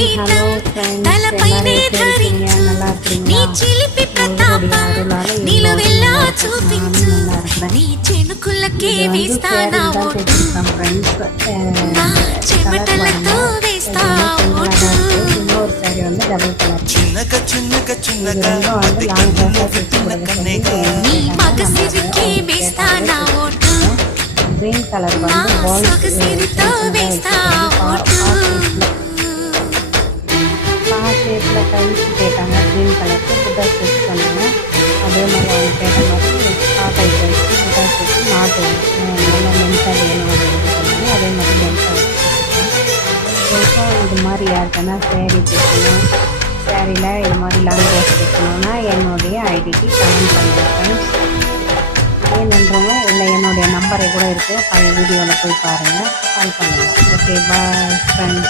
Hello friends, ఎలా இருக்கீங்க? நல்லா இருக்கீங்களா? உங்களுடைய இன்னொரு சாரி வந்து டபுள் கலர். இது ரெண்டும் வந்து லாங் கிரீன் கலர் வந்து ஷேப்பில் டைல்ஸ் கேட்டாங்க. க்ரீன் கலருக்கு புட்டா ஸ்டிச் பண்ணுங்க. அதே மாதிரி அவங்க கேட்ட மாதிரி காட்டை வச்சு புட்டா ஸ்டிச் நாட்டு நல்லா லென்த்தாக வேணும் அப்படின்னு சொன்னாங்க. அதே மாதிரி லென்த்தாக வச்சுருக்கேன். இது மாதிரி யாருக்குன்னா சேரீ தைக்கணும், சேரீயில் இது மாதிரி லாங் ட்ரெஸ் தைக்கணும்னா என்னுடைய ஐடிக்கு கமெண்ட் பண்ணுங்கள் ஃப்ரெண்ட்ஸ். வேணுன்றவங்க இல்லை என்னுடைய நம்பரை கூட இருக்குது, பழைய வீடியோவில் போய் பாருங்கள், கால் பண்ணுங்கள். Okay, bye friends.